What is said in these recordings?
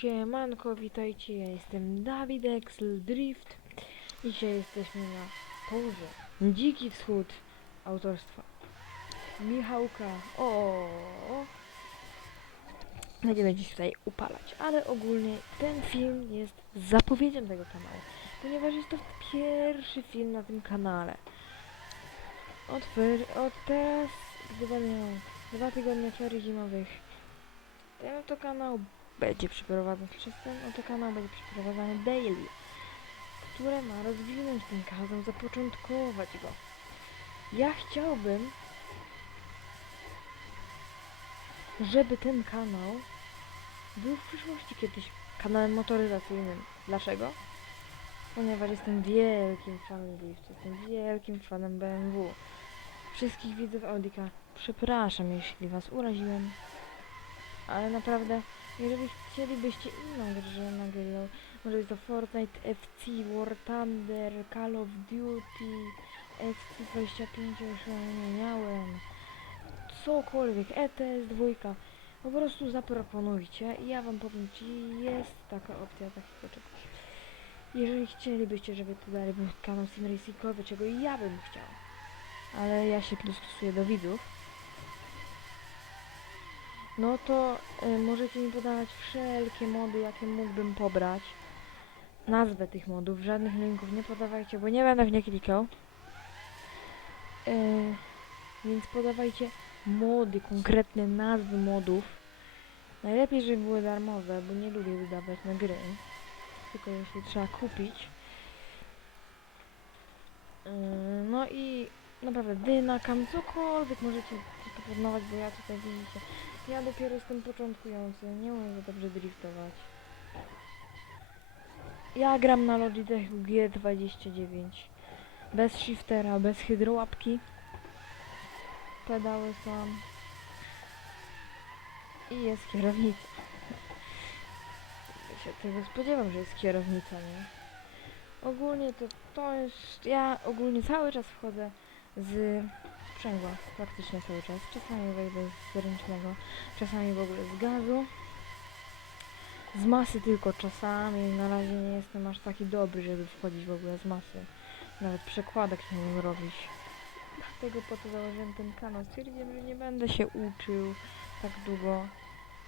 Siemanko, witajcie, ja jestem Dawid Excel Drift i dzisiaj jesteśmy na torze Dziki Wschód autorstwa Michałka. O, będziemy dziś tutaj upalać, ale ogólnie ten film jest zapowiedzią tego kanału, ponieważ jest to pierwszy film na tym kanale. Od, od teraz, gdy miał dwa tygodnie ferii zimowych, ten oto kanał będzie przeprowadzany przez ten oto kanał będzie przeprowadzany daily, które ma rozwinąć ten kanał, zapoczątkować go. Ja chciałbym, żeby ten kanał był w przyszłości kiedyś kanałem motoryzacyjnym. Dlaczego? Ponieważ jestem wielkim fanem Driftu, jestem wielkim fanem BMW. Wszystkich widzów Audika przepraszam, jeśli was uraziłem, ale naprawdę jeżeli chcielibyście inną grę nagrał, może jest to Fortnite, FC, War Thunder, Call of Duty, FC25 już nie miałem, cokolwiek, ETS 2, po prostu zaproponujcie i ja wam powiem, czy jest taka opcja takiego czegoś. Jeżeli chcielibyście, żeby to dalej był kanał sim racingowy, czego ja bym chciał, ale ja się dostosuję do widzów, no to y, możecie mi podawać wszelkie mody, jakie mógłbym pobrać. Nazwę tych modów, żadnych linków nie podawajcie, bo nie będę w nie klikał. Y, więc podawajcie mody, konkretne nazwy modów. Najlepiej, żeby były darmowe, bo nie lubię wydawać na gry. Tylko jeśli trzeba kupić. Y, no i naprawdę dynakam, cokolwiek możecie proponować, bo ja tutaj widzicie, ja dopiero jestem początkujący, nie umiem za dobrze driftować. Ja gram na Logitechu G29. Bez shiftera, bez hydrołapki. Pedały sam. I jest kierownica. Ja się tego spodziewam, że jest kierownica, nie? Ogólnie to, to jest... Ja ogólnie cały czas wchodzę z sprzęgła, praktycznie cały czas. Czasami wejdę z ręcznego, czasami w ogóle z gazu. Z masy tylko czasami. Na razie nie jestem aż taki dobry, żeby wchodzić w ogóle z masy. Nawet przekładek nie umiem robić. Dlatego po to założyłem ten kanał. Stwierdziłem, że nie będę się uczył tak długo,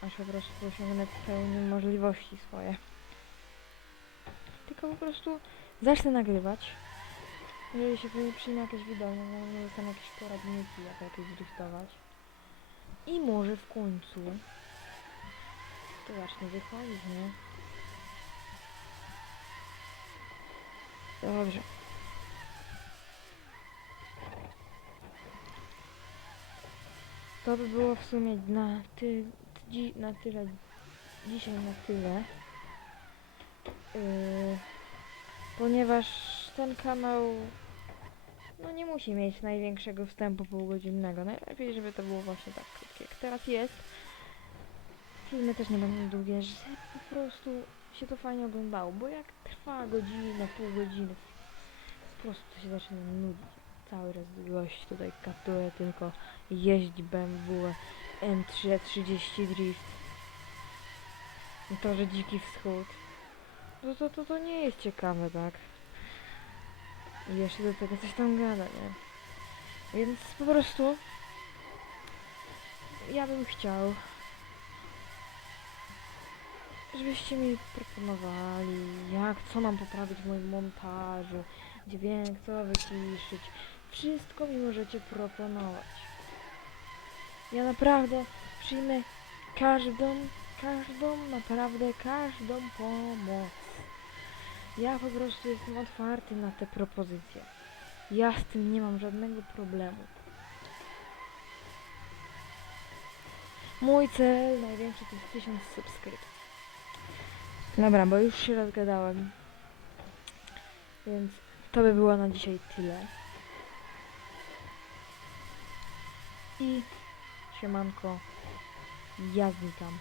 aż po prostu osiągnę pełni możliwości swoje. Tylko po prostu zacznę nagrywać. Jeżeli się tutaj przyjmie jakieś wideo, no nie dostanę jakieś poradniki, jak lepiej driftować. I może w końcu to zacznie wychodzić, nie? Dobrze. To by było w sumie na, ty, dzi, na tyle, dzisiaj na tyle. Yy, ponieważ ten kanał no nie musi mieć największego wstępu półgodzinnego. Najlepiej, żeby to było właśnie tak krótkie, jak teraz jest. Filmy też nie będą długie, żeby po prostu się to fajnie oglądało, bo jak trwa godzinę, pół godziny, po prostu się zaczyna nudzić. Cały raz gość tutaj katuje tylko jeździ BMW M3 30 Drift. I to, że dziki wschód. No to, to, to nie jest ciekawe, tak? I jeszcze do tego coś tam gada, nie? Więc po prostu ja bym chciał, żebyście mi proponowali, jak, co mam poprawić w moim montażu, dźwięk, co wyciszyć. Wszystko mi możecie proponować. Ja naprawdę przyjmę każdą, każdą, naprawdę każdą pomoc. Ja po prostu jestem otwarty na te propozycje. Ja z tym nie mam żadnego problemu. Mój cel największy to jest 1000 subskrypcji. Dobra, bo już się rozgadałem. Więc to by było na dzisiaj tyle. I siemanko, ja znikam.